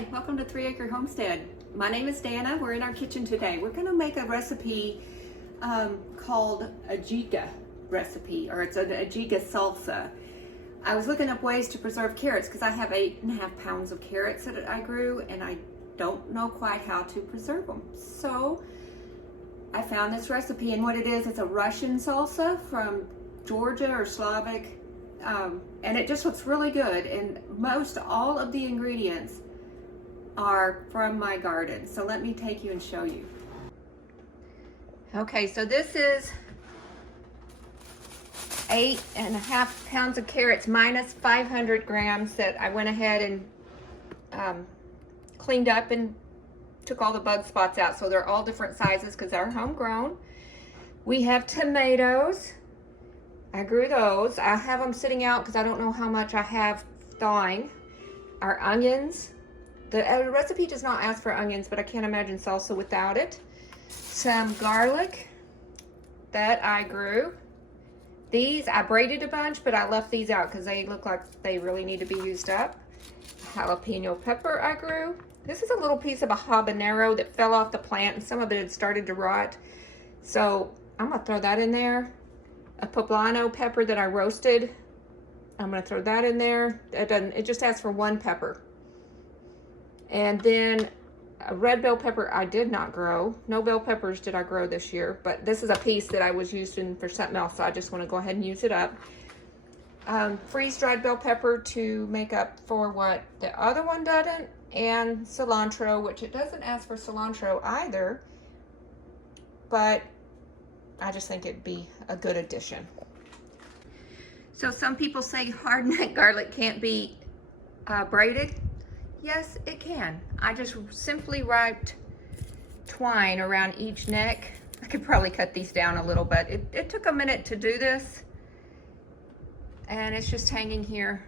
Hi, welcome to 3 Acre Homestead. My name is Dana. We're in our kitchen today. We're going to make a recipe called Ajika recipe, or it's an Ajika Salsa. I was looking up ways to preserve carrots because I have 8.5 pounds of carrots that I grew and I don't know quite how to preserve them. So I found this recipe, and what it is, it's a Russian salsa from Georgia or Slavic, and it just looks really good, and most all of the ingredients are from my garden. So let me take you and show you. Okay, so this is 8.5 pounds of carrots minus 500 grams that I went ahead and cleaned up and took all the bug spots out. So they're all different sizes because they're homegrown. We have tomatoes. I grew those. I have them sitting out because I don't know how much I have thawing. Our onions. The recipe does not ask for onions, but I can't imagine salsa without it. Some garlic that I grew. These, I braided a bunch, but I left these out because they look like they really need to be used up. Jalapeno pepper I grew. This is a little piece of a habanero that fell off the plant, and some of it had started to rot. So I'm gonna throw that in there. A poblano pepper that I roasted. I'm gonna throw that in there. It just asks for 1 pepper. And then a red bell pepper I did not grow. No bell peppers did I grow this year, but this is a piece that I was using for something else, so I just want to go ahead and use it up. Freeze-dried bell pepper to make up for what the other one doesn't, and cilantro, which it doesn't ask for cilantro either, but I just think it'd be a good addition. So some people say hard neck garlic can't be braided. Yes, it can. I just simply wrapped twine around each neck. I could probably cut these down a little bit. It took a minute to do this, and it's just hanging here.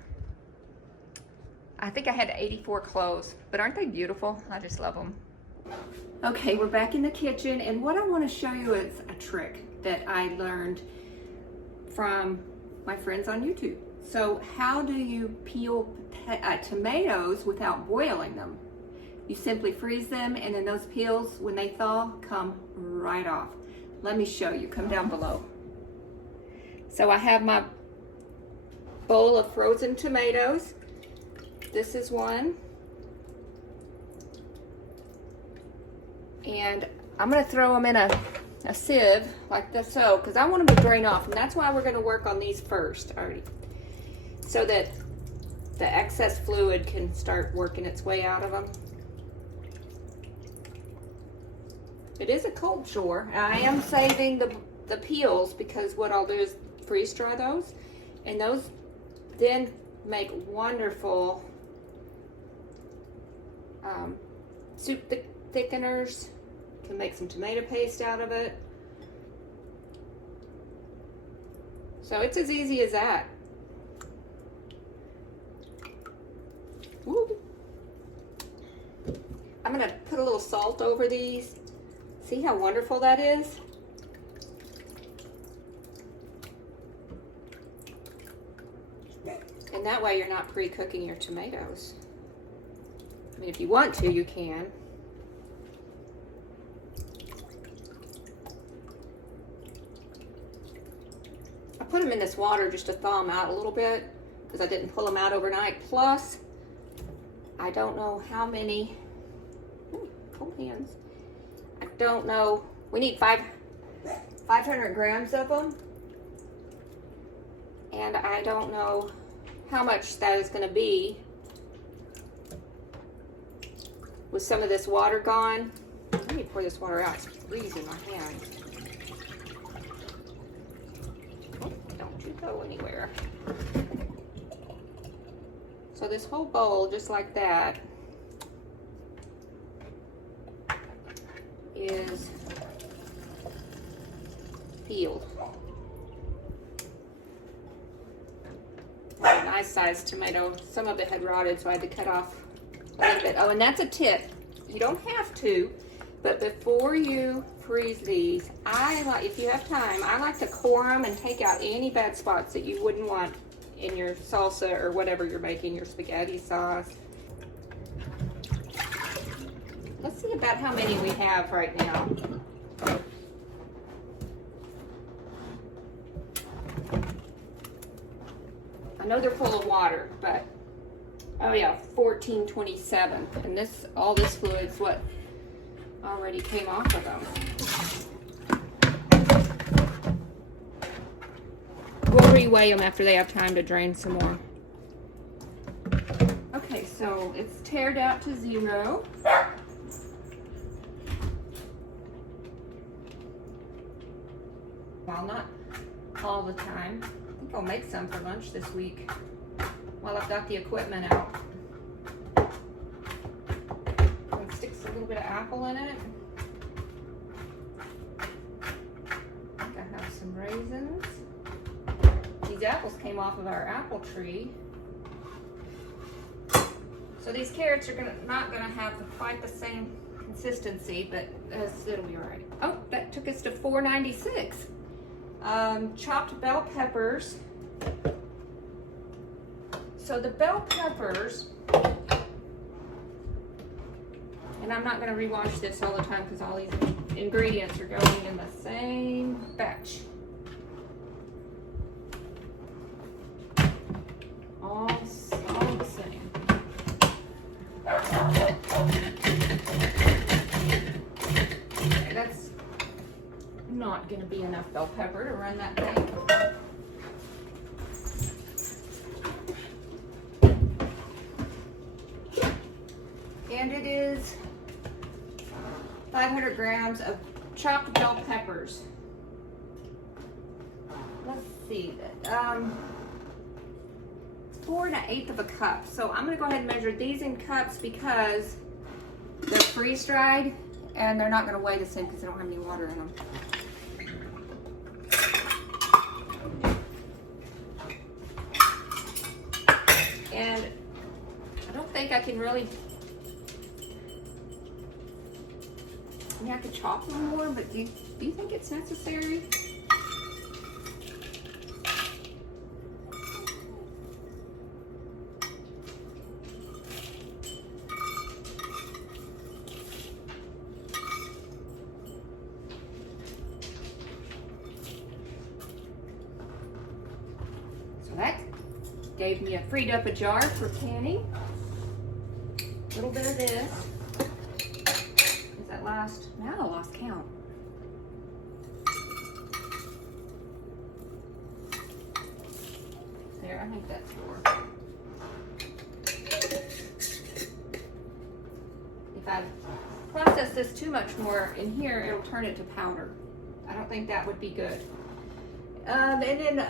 I think I had 84 cloves, but aren't they beautiful? I just love them. Okay, we're back in the kitchen, and what I want to show you is a trick that I learned from my friends on YouTube. So how do you peel tomatoes without boiling them? You simply freeze them, and then those peels, when they thaw, come right off. Let me show you. Come down below. So I have my bowl of frozen tomatoes. This is one. And I'm going to throw them in a sieve like this, so because I want them to drain off, and that's why we're going to work on these first already, so that the excess fluid can start working its way out of them. It is a cold shore. I am saving the peels because what I'll do is freeze dry those, and those then make wonderful soup thickeners. Can make some tomato paste out of it. So it's as easy as that. Woo. I'm gonna put a little salt over these. See how wonderful that is? And that way you're not pre-cooking your tomatoes. I mean, if you want to, you can. I put them in this water just to thaw them out a little bit because I didn't pull them out overnight. Plus, I don't know how many, cold hands. I don't know, we need 500 grams of them. And I don't know how much that is gonna be with some of this water gone. Let me pour this water out, it's freezing my hand. Oh, don't you go anywhere. So this whole bowl, just like that, is peeled. A nice sized tomato. Some of it had rotted, so I had to cut off a little bit. Oh, and that's a tip. You don't have to, but before you freeze these, if you have time, I like to core them and take out any bad spots that you wouldn't want in your salsa or whatever you're making, your spaghetti sauce. see about how many we have right now. I know they're full of water, but oh yeah, 1427. And this, all this fluid's what already came off of them. We'll reweigh them after they have time to drain some more. Okay, so it's tared out to 0. Well, not all the time. I think I'll make some for lunch this week while I've got the equipment out. And sticks a little bit of apple in it. I think I have some raisins. These apples came off of our apple tree. So these carrots are not gonna have quite the same consistency, but it'll be all right. Oh, that took us to $4.96. Chopped bell peppers. So the bell peppers, and I'm not gonna rewash this all the time because all these ingredients are going in the same batch. All the same. Okay, that's not going to be enough bell pepper to run that thing. And it is 500 grams of chopped bell peppers. Let's see that. 4 1/8 of a cup. So I'm going to go ahead and measure these in cups because they're freeze dried and they're not going to weigh the same because they don't have any water in them. And I don't think I can really, you have to chop them more, but do you think it's necessary? That gave me freed up a jar for canning. A little bit of this. Is that last? Now I lost count. There, I think that's 4. If I process this too much more in here, it'll turn it to powder. I don't think that would be good. And then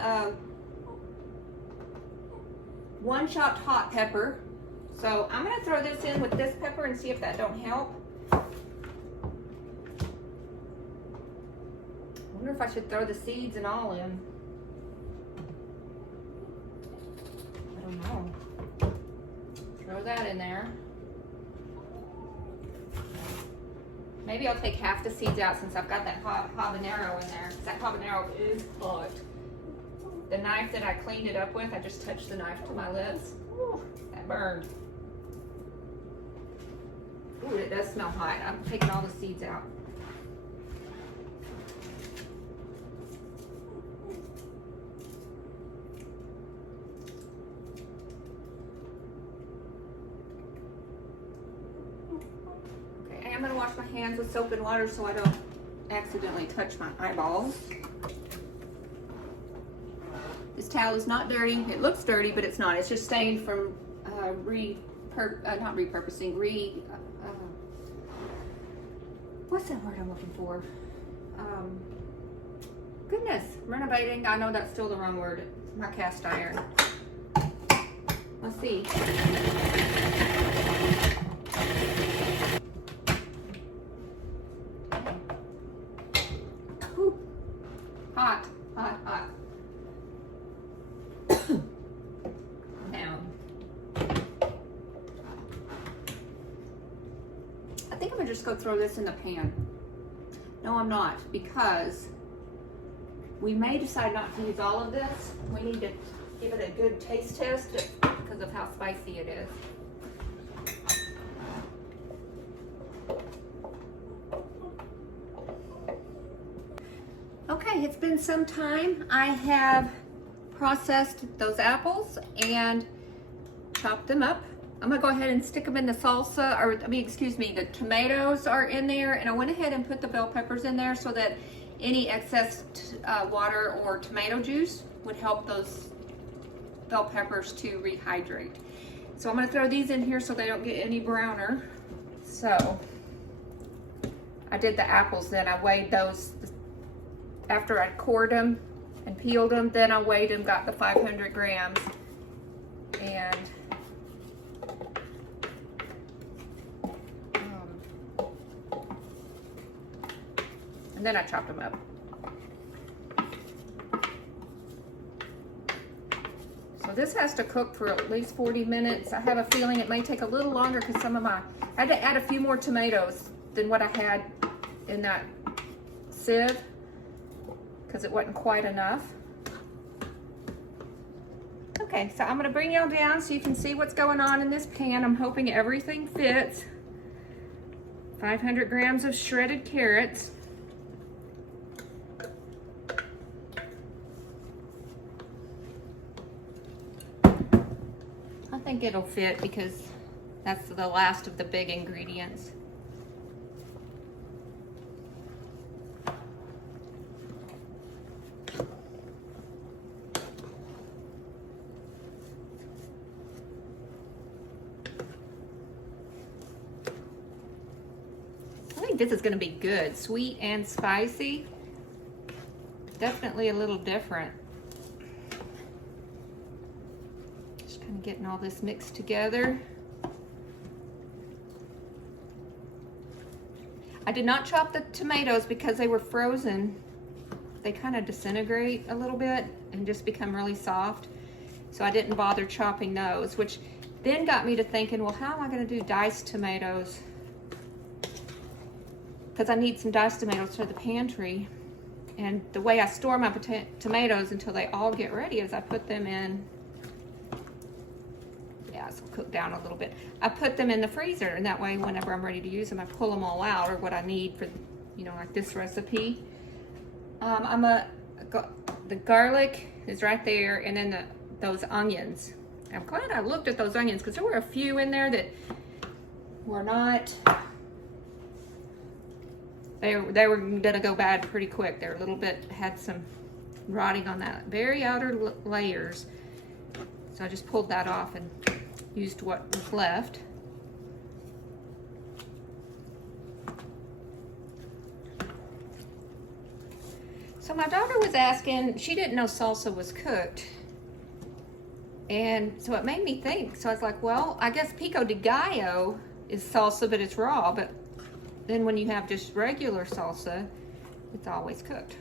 1 chopped hot pepper. So I'm gonna throw this in with this pepper and see if that don't help. I wonder if I should throw the seeds and all in. I don't know. Throw that in there. Maybe I'll take half the seeds out since I've got that habanero in there. That habanero is hot. The knife that I cleaned it up with, I just touched the knife to my lips. Ooh, that burned. Ooh, it does smell hot. I'm taking all the seeds out. Okay, I'm gonna wash my hands with soap and water so I don't accidentally touch my eyeballs. This towel is not dirty. It looks dirty, but it's not. It's just stained from not repurposing, what's that word I'm looking for? Goodness, renovating. I know that's still the wrong word. It's my cast iron. Let's see. Ooh. Hot, hot, hot. Down. I think I'm gonna just go throw this in the pan. No, I'm not, because we may decide not to use all of this. We need to give it a good taste test because of how spicy it is. Okay, it's been some time. I have processed those apples and chopped them up. I'm gonna go ahead and stick them in the salsa, or I mean, excuse me, the tomatoes are in there, and I went ahead and put the bell peppers in there so that any excess water or tomato juice would help those bell peppers to rehydrate. So I'm gonna throw these in here so they don't get any browner. So I did the apples, then I weighed those after I cored them and peeled them, then I weighed them, got the 500 grams, and then I chopped them up. So this has to cook for at least 40 minutes. I have a feeling it may take a little longer because I had to add a few more tomatoes than what I had in that sieve because it wasn't quite enough. Okay, so I'm gonna bring y'all down so you can see what's going on in this pan. I'm hoping everything fits. 500 grams of shredded carrots. I think it'll fit because that's the last of the big ingredients. I think this is going to be good. Sweet and spicy. Definitely a little different. Just kind of getting all this mixed together. I did not chop the tomatoes because they were frozen. They kind of disintegrate a little bit and just become really soft. So I didn't bother chopping those, which then got me to thinking, well, how am I going to do diced tomatoes? Because I need some diced tomatoes for the pantry. And the way I store my tomatoes until they all get ready is I put them in, yeah, so cook down a little bit. I put them in the freezer, and that way whenever I'm ready to use them, I pull them all out, or what I need for, you know, like this recipe. The garlic is right there, and then those onions. I'm glad I looked at those onions because there were a few in there that were not, they were gonna go bad pretty quick. They're a little bit, had some rotting on that very outer layers. So I just pulled that off and used what was left. So my daughter was asking, she didn't know salsa was cooked. And so it made me think. So I was like, well, I guess pico de gallo is salsa, but it's raw. But then when you have just regular salsa, it's always cooked.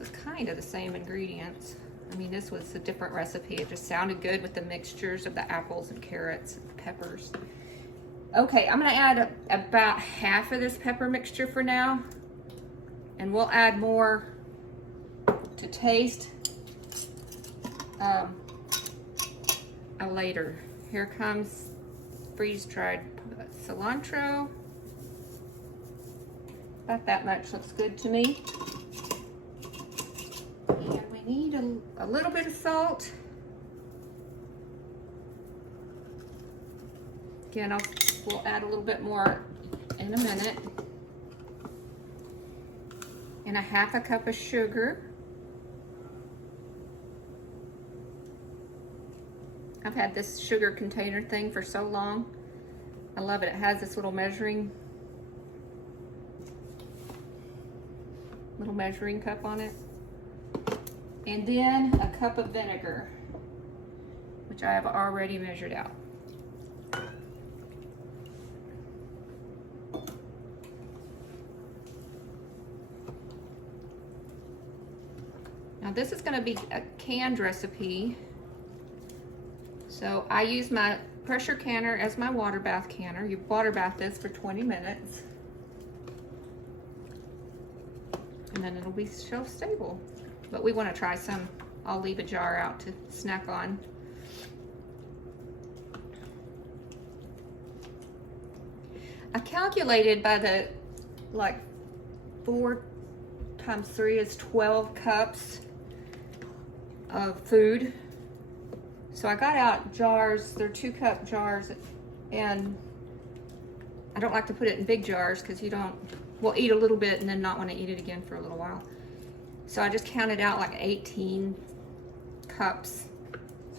It's kind of the same ingredients. I mean, this was a different recipe. It just sounded good with the mixtures of the apples and carrots and peppers. Okay, I'm gonna add about half of this pepper mixture for now. And we'll add more to taste later. Here comes freeze-dried cilantro. About that much looks good to me. And we need a little bit of salt. Again, we'll add a little bit more in a minute. And a half a cup of sugar. I've had this sugar container thing for so long. I love it. It has this little measuring cup on it. And then a cup of vinegar, which I have already measured out. Now this is going to be a canned recipe. So I use my pressure canner as my water bath canner. You water bath this for 20 minutes. And then it'll be shelf stable. But we want to try some. I'll leave a jar out to snack on. I calculated by the 4 times 3 is 12 cups of food. So I got out jars, they're 2-cup jars, and I don't like to put it in big jars because we'll eat a little bit and then not want to eat it again for a little while. So I just counted out like 18 cups.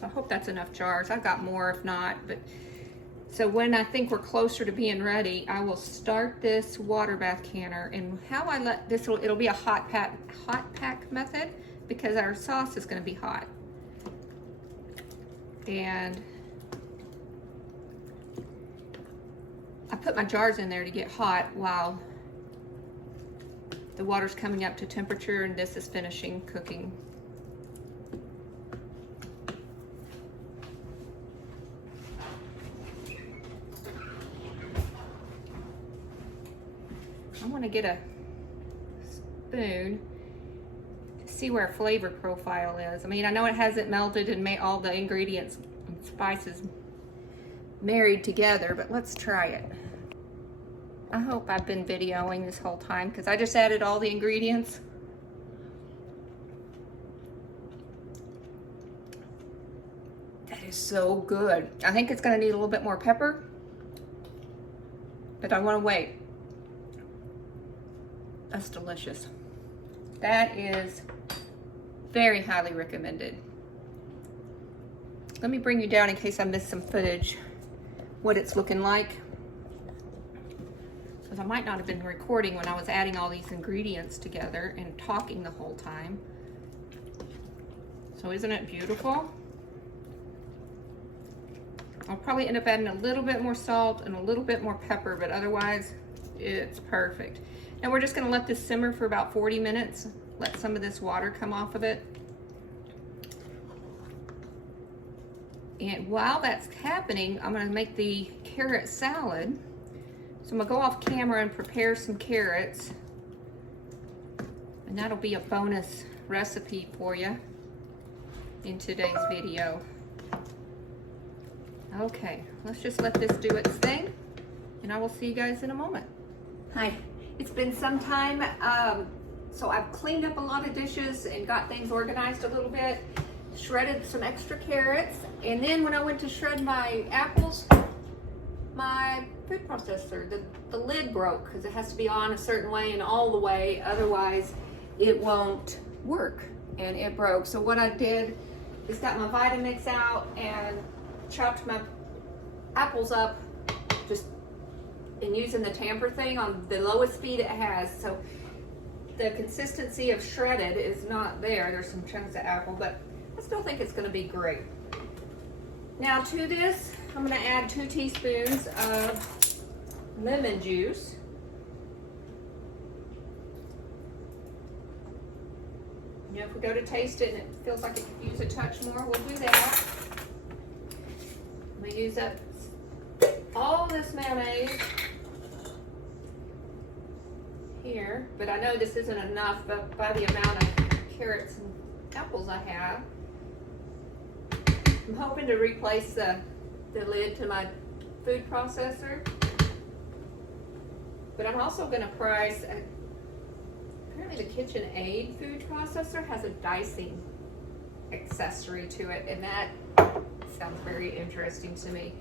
So I hope that's enough jars. I've got more if not, but so when I think we're closer to being ready, I will start this water bath canner. And how I let this, it'll be a hot pack method because our sauce is going to be hot. And I put my jars in there to get hot while the water's coming up to temperature and this is finishing cooking. I want to get a spoon to see where flavor profile is. I mean, I know it hasn't melted and made all the ingredients and spices married together, but let's try it. I hope I've been videoing this whole time because I just added all the ingredients. That is so good. I think it's going to need a little bit more pepper, but I want to wait. That's delicious. That is very highly recommended. Let me bring you down in case I missed some footage, what it's looking like. Because I might not have been recording when I was adding all these ingredients together and talking the whole time. So isn't it beautiful? I'll probably end up adding a little bit more salt and a little bit more pepper, but otherwise it's perfect. And we're just going to let this simmer for about 40 minutes. Let some of this water come off of it. And while that's happening, I'm going to make the carrot salad. So I'm going to go off camera and prepare some carrots. And that'll be a bonus recipe for you in today's video. Okay, let's just let this do its thing. And I will see you guys in a moment. Hi. It's been some time, so I've cleaned up a lot of dishes and got things organized a little bit, shredded some extra carrots, and then when I went to shred my apples, my food processor, the lid broke because it has to be on a certain way and all the way, otherwise it won't work, and it broke. So what I did is got my Vitamix out and chopped my apples up just and using the tamper thing on the lowest speed it has. So the consistency of shredded is not there. There's some chunks of apple, but I still think it's going to be great. Now to this, I'm going to add 2 teaspoons of lemon juice. You know, if we go to taste it and it feels like it could use a touch more, we'll do that. I'm going to use up all this mayonnaise here, but I know this isn't enough, but by the amount of carrots and apples I have, I'm hoping to replace the lid to my food processor. But I'm also going to price, apparently the KitchenAid food processor has a dicing accessory to it, and that sounds very interesting to me.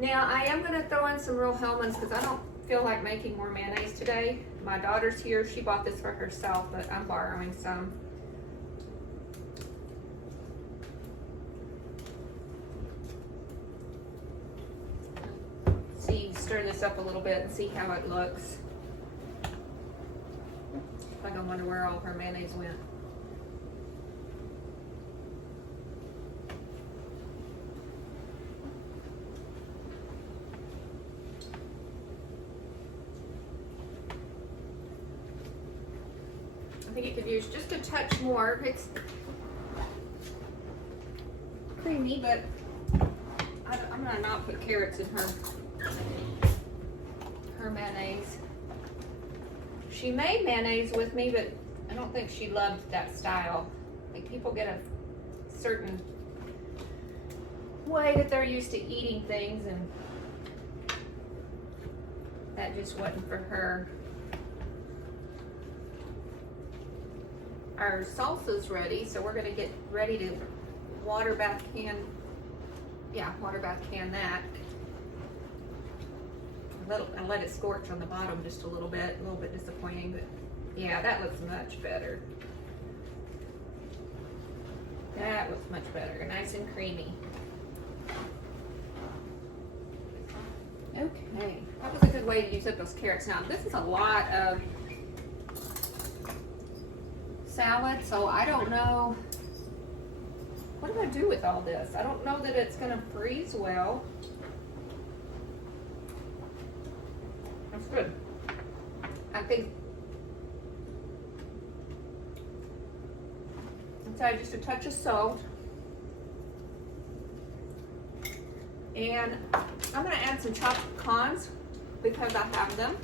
Now I am going to throw in some real Hellmann's because I don't feel like making more mayonnaise today. My daughter's here, she bought this for herself, but I'm borrowing some. See, stir this up a little bit and see how it looks. Like I wonder where all her mayonnaise went. I think it could use just a touch more. It's creamy, but I'm gonna not put carrots in her mayonnaise. She made mayonnaise with me, but I don't think she loved that style. Like, people get a certain way that they're used to eating things, and that just wasn't for her. our salsa's ready, so we're gonna get ready to water bath can that. I let it scorch on the bottom just a little bit disappointing, but yeah, that looks much better. That looks much better, nice and creamy. Okay, that was a good way to use up those carrots. Now, this is a lot of salad, so I don't know, what do I do with all this? I don't know that it's gonna freeze well. That's good. I think inside just a touch of salt. And I'm gonna add some chopped pecans because I have them.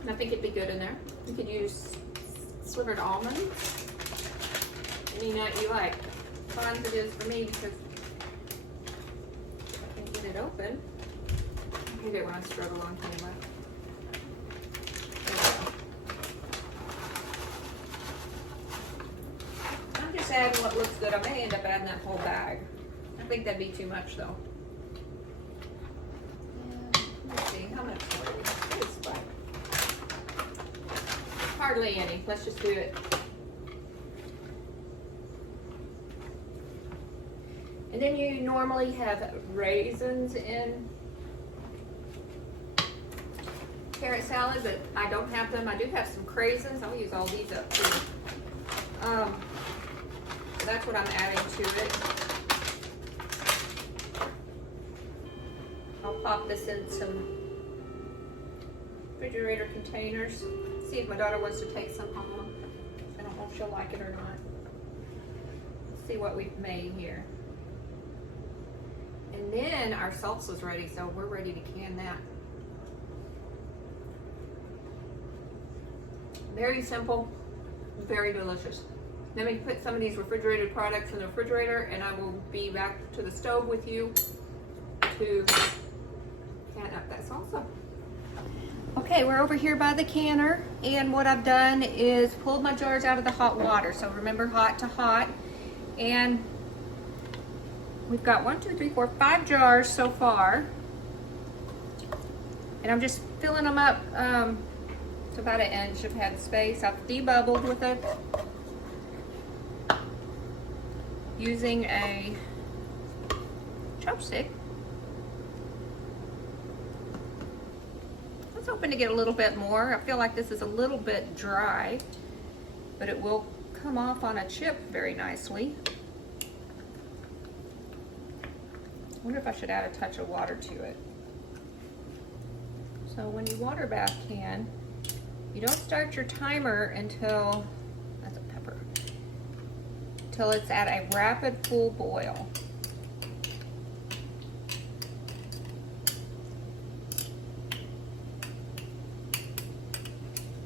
And I think it'd be good in there. You could use slivered almonds, any nut you like. Pecans it is for me because I can get it open. I hate it when I struggle on camera. I'm just adding what looks good. I may end up adding that whole bag. I think that'd be too much though. Let's see, how much more is this? Hardly any. Let's just do it. And then you normally have raisins in carrot salad, but I don't have them. I do have some craisins. I'll use all these up too. That's what I'm adding to it. I'll pop this in some refrigerator containers. See if my daughter wants to take some home. I don't know if she'll like it or not. Let's see what we've made here. And then our salsa's ready, so we're ready to can that. Very simple, very delicious. Let me put some of these refrigerated products in the refrigerator and I will be back to the stove with you to can up that salsa. Okay, we're over here by the canner, and what I've done is pulled my jars out of the hot water. So remember, hot to hot. And we've got 5 jars so far. And I'm just filling them up to about an inch of head space. I've debubbled with it using a chopstick. I was hoping to get a little bit more. I feel like this is a little bit dry, but it will come off on a chip very nicely. I wonder if I should add a touch of water to it. So when you water bath can, you don't start your timer until, that's a pepper, until it's at a rapid full boil.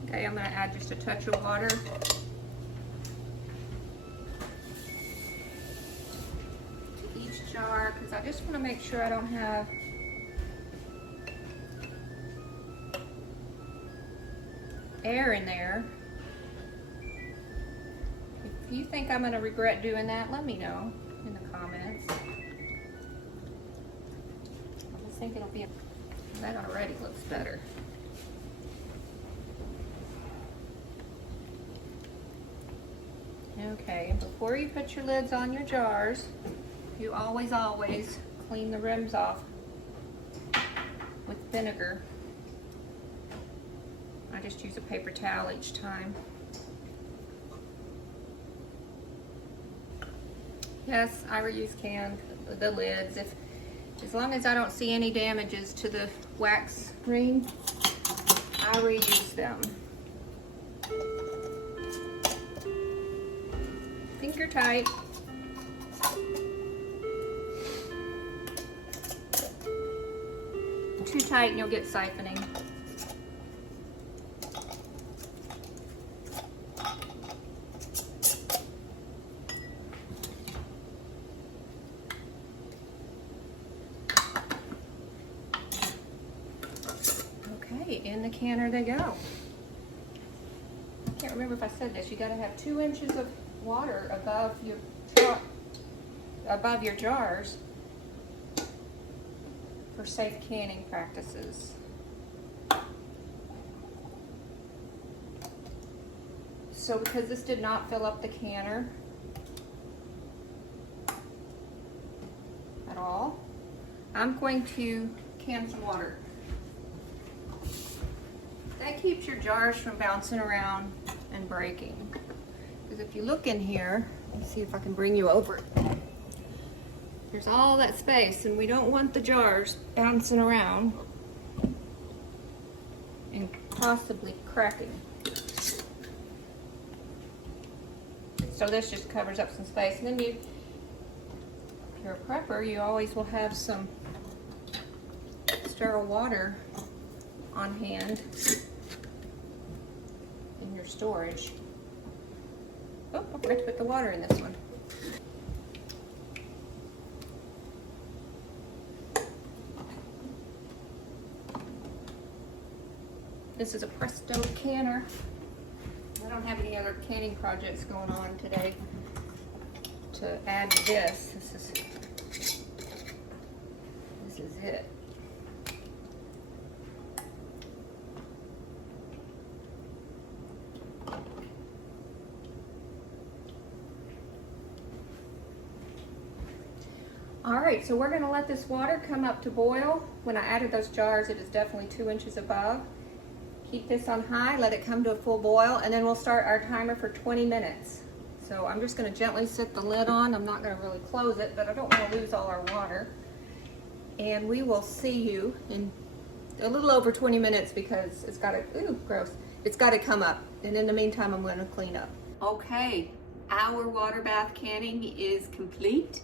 Okay, I'm going to add just a touch of water. To each jar, because I just want to make sure I don't have air in there. If you think I'm going to regret doing that, let me know in the comments. I just think it'll be, that already looks better. Okay, and before you put your lids on your jars, you always clean the rims off with vinegar. I just use a paper towel each time. Yes, I reuse the lids. As long as I don't see any damages to the wax ring, I reuse them. Finger tight. Too tight and you'll get siphoning. Okay, in the canner they go. can't remember if I said this, you gotta have 2 inches of water above your jars for safe canning practices. So because this did not fill up the canner at all, I'm going to can some water. That keeps your jars from bouncing around and breaking. Because if you look in here, let's see if I can bring you over. There's all that space, and we don't want the jars bouncing around and possibly cracking. So this just covers up some space. And then if you're a prepper, you always will have some sterile water on hand in your storage. Oh, I forgot to put the water in this one. This is a Presto canner. I don't have any other canning projects going on today to add to this. This is it. All right, so we're gonna let this water come up to boil. When I added those jars, it is definitely 2 inches above. Keep this on high, let it come to a full boil, and then we'll start our timer for 20 minutes. So I'm just gonna gently set the lid on. I'm not gonna really close it, but I don't wanna lose all our water. And we will see you in a little over 20 minutes because it's gotta, ooh, gross. It's gotta come up. And in the meantime, I'm gonna clean up. Okay, our water bath canning is complete.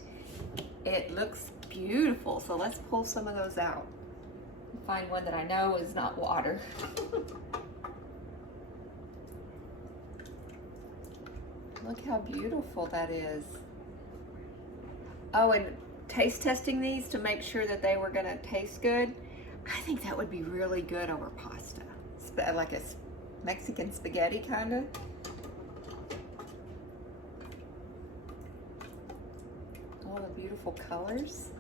It looks beautiful, so let's pull some of those out. Find one that I know is not water. Look how beautiful that is. Oh, and taste testing these to make sure that they were gonna taste good. I think that would be really good over pasta. Like a Mexican spaghetti kind of. All the beautiful colors.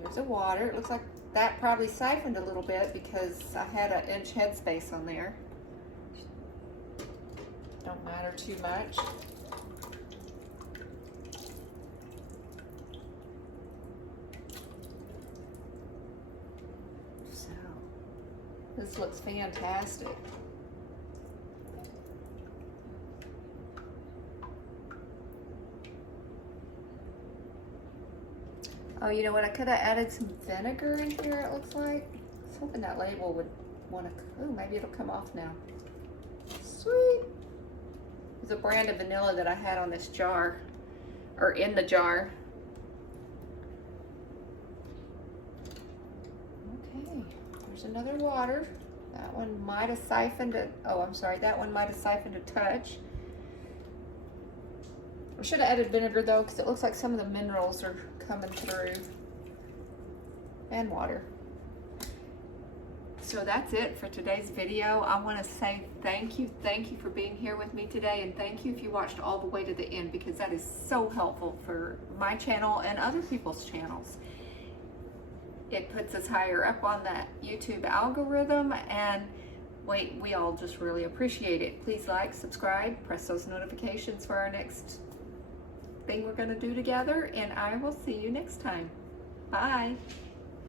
Here's the water. It looks like that probably siphoned a little bit because I had an inch headspace on there. Don't matter too much. So, this looks fantastic. Oh, you know what? I could have added some vinegar in here, it looks like. I was hoping that label would want to, oh, maybe it'll come off now. Sweet. There's a brand of vanilla that I had on this jar, or in the jar. Okay, there's another water. That one might have siphoned it. Oh, I'm sorry, that one might have siphoned a touch. I should have added vinegar though, because it looks like some of the minerals are coming through. And water. So that's it for today's video. I want to say thank you for being here with me today, and thank you if you watched all the way to the end, because that is so helpful for my channel and other people's channels. It puts us higher up on that YouTube algorithm, and we all just really appreciate it. Please like, subscribe, press those notifications for our next thing we're going to do together, and I will see you next time. Bye.